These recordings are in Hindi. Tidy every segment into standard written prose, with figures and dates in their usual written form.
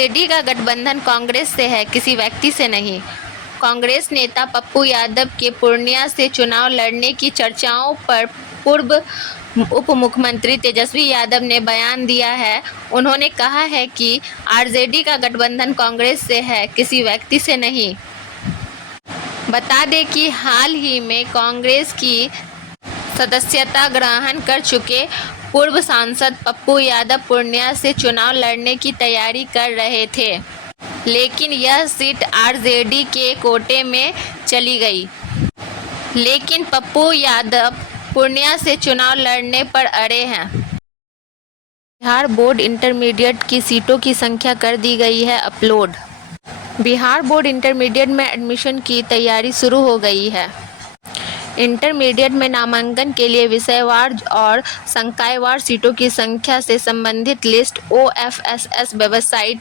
आरजेडी का गठबंधन कांग्रेस से है, किसी व्यक्ति से नहीं। कांग्रेस नेता पप्पू यादव के पूर्णिया से चुनाव लड़ने की चर्चाओं पर पूर्व उप मुख्यमंत्री तेजस्वी यादव ने बयान दिया है। उन्होंने कहा है कि आरजेडी का गठबंधन कांग्रेस से है, किसी व्यक्ति से नहीं। बता दें कि हाल ही में कांग्रेस की सदस्यता ग्रहण कर चुके पूर्व सांसद पप्पू यादव पूर्णिया से चुनाव लड़ने की तैयारी कर रहे थे, लेकिन यह सीट आरजेडी के कोटे में चली गई। लेकिन पप्पू यादव पूर्णिया से चुनाव लड़ने पर अड़े हैं। बिहार बोर्ड इंटरमीडिएट की सीटों की संख्या कर दी गई है अपलोड। बिहार बोर्ड इंटरमीडिएट में एडमिशन की तैयारी शुरू हो गई है। इंटरमीडिएट में नामांकन के लिए विषयवार और संकायवार सीटों की संख्या से संबंधित लिस्ट OFSS वेबसाइट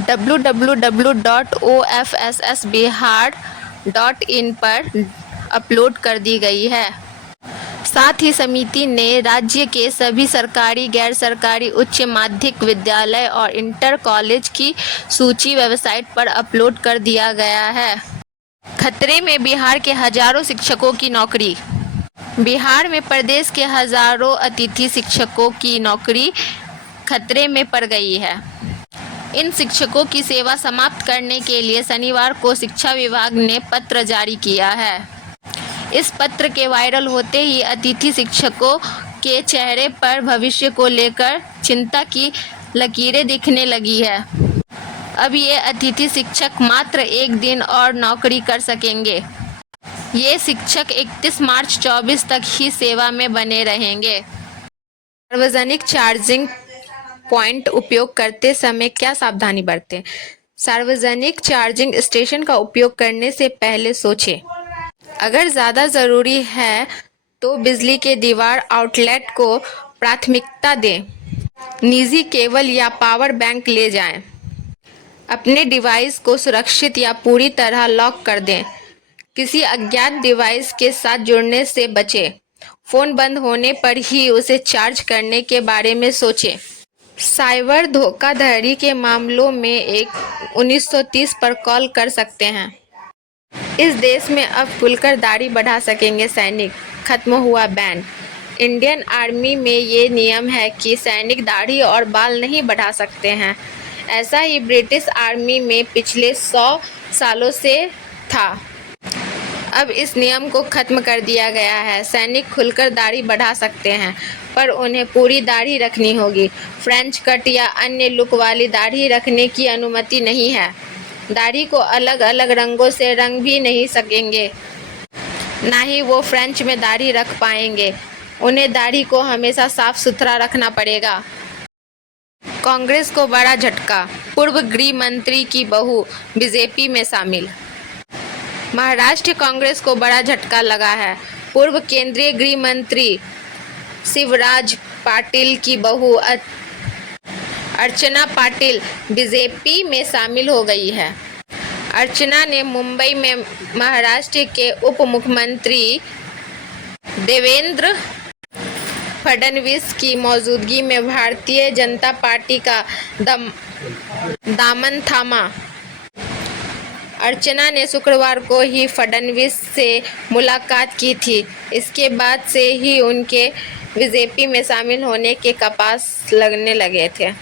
www.ofssbihar.in पर अपलोड कर दी गई है। साथ ही समिति ने राज्य के सभी सरकारी, गैर सरकारी उच्च माध्यमिक विद्यालय और इंटर कॉलेज की सूची वेबसाइट पर अपलोड कर दिया गया है। खतरे में बिहार के हजारों शिक्षकों की नौकरी। बिहार में प्रदेश के हजारों अतिथि शिक्षकों की नौकरी खतरे में पड़ गई है। इन शिक्षकों की सेवा समाप्त करने के लिए शनिवार को शिक्षा विभाग ने पत्र जारी किया है। इस पत्र के वायरल होते ही अतिथि शिक्षकों के चेहरे पर भविष्य को लेकर चिंता की लकीरें दिखने लगी है। अब ये अतिथि शिक्षक मात्र एक दिन और नौकरी कर सकेंगे। ये शिक्षक 31 मार्च 24 तक ही सेवा में बने रहेंगे। सार्वजनिक चार्जिंग पॉइंट उपयोग करते समय क्या सावधानी बरतें? सार्वजनिक चार्जिंग स्टेशन का उपयोग करने से पहले सोचें। अगर ज़्यादा ज़रूरी है तो बिजली के दीवार आउटलेट को प्राथमिकता दें। निजी केबल या पावर बैंक ले जाएं। अपने डिवाइस को सुरक्षित या पूरी तरह लॉक कर दें। किसी अज्ञात डिवाइस के साथ जुड़ने से बचें। फ़ोन बंद होने पर ही उसे चार्ज करने के बारे में सोचें। साइबर धोखाधड़ी के मामलों में 1930 पर कॉल कर सकते हैं। इस देश में अब खुलकर दाढ़ी बढ़ा सकेंगे सैनिक, खत्म हुआ बैन। इंडियन आर्मी में ये नियम है कि सैनिक दाढ़ी और बाल नहीं बढ़ा सकते हैं। ऐसा ही ब्रिटिश आर्मी में पिछले 100 सालों से था। अब इस नियम को खत्म कर दिया गया है। सैनिक खुलकर दाढ़ी बढ़ा सकते हैं, पर उन्हें पूरी दाढ़ी रखनी होगी। फ्रेंच कट या अन्य लुक वाली दाढ़ी रखने की अनुमति नहीं है। दाढ़ी को अलग अलग रंगों से रंग भी नहीं सकेंगे, ना ही वो फ्रेंच में दाढ़ी रख पाएंगे। उन्हें दाढ़ी को हमेशा साफ सुथरा रखना पड़ेगा। कांग्रेस को बड़ा झटका, पूर्व गृह मंत्री की बहू बीजेपी में शामिल। महाराष्ट्र कांग्रेस को बड़ा झटका लगा है। पूर्व केंद्रीय गृह मंत्री शिवराज पाटिल की बहू अर्चना पाटिल बीजेपी में शामिल हो गई है। अर्चना ने मुंबई में महाराष्ट्र के उप मुख्यमंत्री देवेंद्र फडणवीस की मौजूदगी में भारतीय जनता पार्टी का दामन थामा। अर्चना ने शुक्रवार को ही फडणवीस से मुलाकात की थी। इसके बाद से ही उनके बीजेपी में शामिल होने के कपास लगने लगे थे।